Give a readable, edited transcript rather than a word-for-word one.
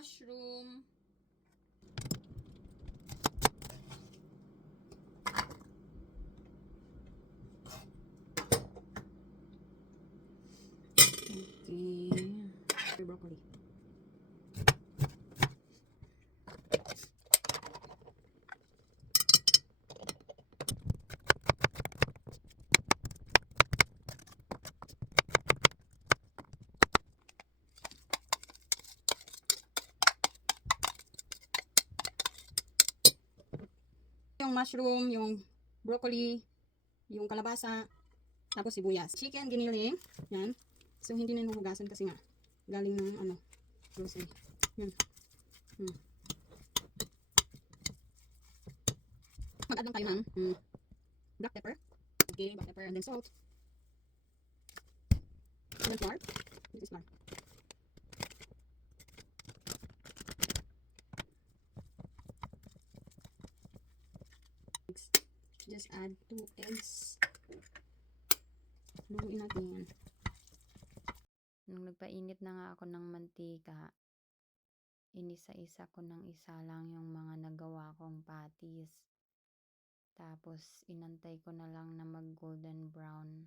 mushroom. Okay. Broccoli. Yung mushroom, yung broccoli, yung kalabasa, tapos sibuyas. Chicken giniling. Yan. So, hindi na hinuhugasan kasi nga galing ng grocery. Yan. Mag-add lang tayo ng black pepper. Okay, black pepper and then salt. And then flour. This is flour. Just add 2 eggs. Lutuin natin. Nung nagpainit na nga ako ng mantika, inisa-isa ko ng isa lang yung mga nagawa kong patties. Tapos, inantay ko na lang na mag golden brown